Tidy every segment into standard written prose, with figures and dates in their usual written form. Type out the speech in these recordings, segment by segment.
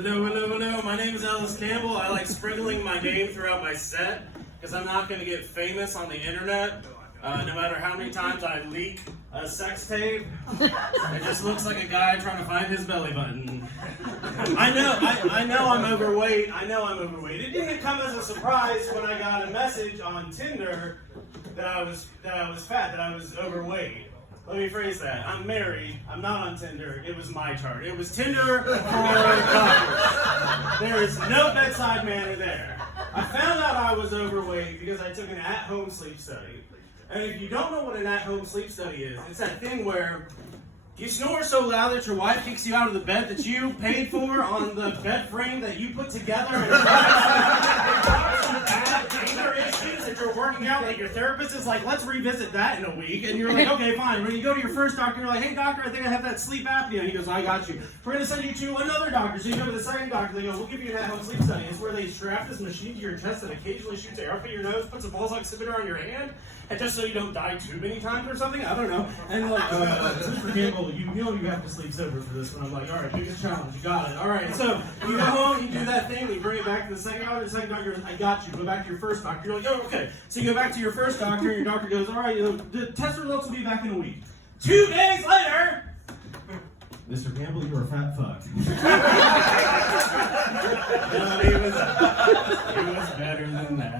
No. My name is Ellis Campbell. I like sprinkling my name throughout my set because I'm not going to get famous on the internet. No matter how many times I leak a sex tape, it just looks like a guy trying to find his belly button. I know I'm overweight. It didn't come as a surprise when I got a message on Tinder that I was fat, that I was overweight. Let me phrase that. I'm married. I'm not on Tinder. It was my chart. It was Tinder for doctors. There is no bedside manner there. I found out I was overweight because I took an at-home sleep study. And if you don't know what an at-home sleep study is, it's that thing where you snore so loud that your wife kicks you out of the bed that you paid for on the bed frame that you put together, and anger issues that you're working out. Like your therapist is like, let's revisit that in a week, and you're like, okay, fine. When you go to your first doctor, you're like, hey doctor, I think I have that sleep apnea. He goes, I got you. We're gonna send you to another doctor. So you go to the second doctor. They go, we'll give you an at-home sleep study. It's where they strap this machine to your chest and occasionally shoots air up at your nose, puts a Balzac oximeter on your hand, and just so you don't die too many times or something. I don't know. And like, Mr. Campbell, you know you have to sleep sober for this one. I'm like, all right, biggest challenge, you got it. All right, so you go home, you do that thing, you bring it back to the second doctor. The second doctor goes, I got you. Go back to your first doctor. You're like, oh, okay. So you go back to your first doctor, and your doctor goes, all right, the test results will be back in a week. 2 days later, Mr. Campbell, you are a fat fuck. No, he was better than that.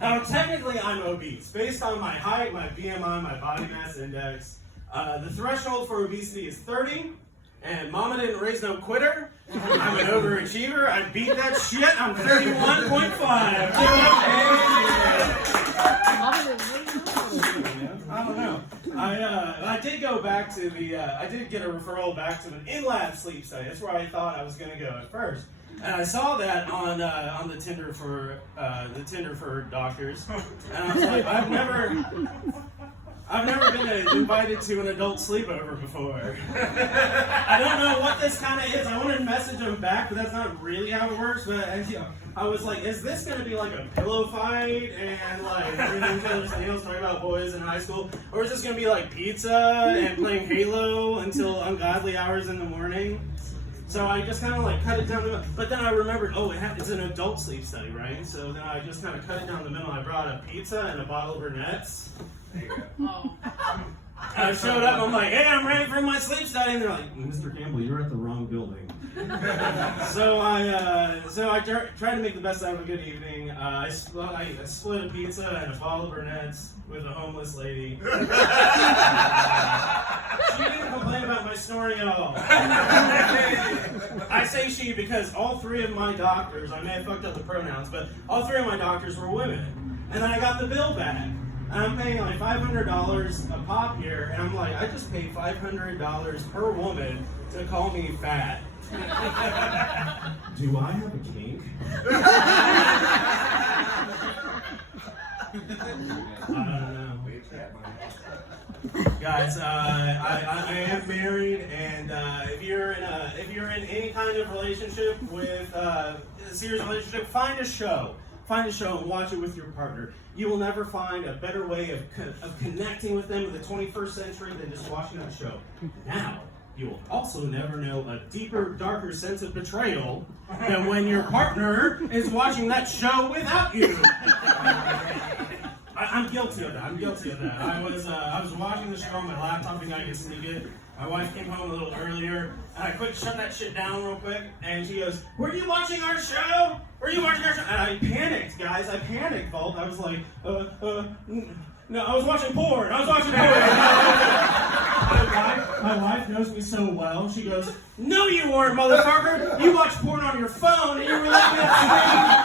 Now, technically, I'm obese. Based on my height, my BMI, my body mass index, the threshold for obesity is 30, and mama didn't raise no quitter. I'm an overachiever. I beat that shit. I'm 31.5. I don't know. I did go back to I did get a referral back to an in-lab sleep study. That's where I thought I was going to go at first. And I saw that on the Tinder for doctors, and I was like, I've never been invited to an adult sleepover before. I don't know what this kind of is. I wanted to message them back, but that's not really how it works. But I was like, is this going to be like a pillow fight and like drinking each other's nails, talking about boys in high school, or is this going to be like pizza and playing Halo until ungodly hours in the morning? So I just kind of like cut it down the middle. But then I remembered, oh, it's an adult sleep study, right? So then I just kind of cut it down the middle. I brought a pizza and a bottle of Burnett's. There you go. I showed up, I'm like, hey, I'm ready for my sleep study. And they're like, Mr. Campbell, you're at the wrong building. So I tried to make the best out of a good evening. I split a pizza and a bottle of Burnett's with a homeless lady. She didn't complain about my snoring at all. I say she because all three of my doctors, I may have fucked up the pronouns, but all three of my doctors were women. And then I got the bill back. And I'm paying like $500 a pop here, and I'm like, I just paid $500 per woman to call me fat. Do I have a kink? I don't know. Guys, I am married, and if you're in any kind of relationship with a serious relationship, find a show. Find a show and watch it with your partner. You will never find a better way of connecting with them in the 21st century than just watching that show. Now, you will also never know a deeper, darker sense of betrayal than when your partner is watching that show without you. I'm guilty of that. I was watching the show on my laptop and I could sneak it. My wife came home a little earlier, and I shut that shit down real quick, and she goes, were you watching our show? Were you watching our show? And I panicked, guys. I panicked, Vault. I was like, no, I was watching porn. My wife knows me so well. She goes, no, you weren't, motherfucker. You watch porn on your phone, and you were looking at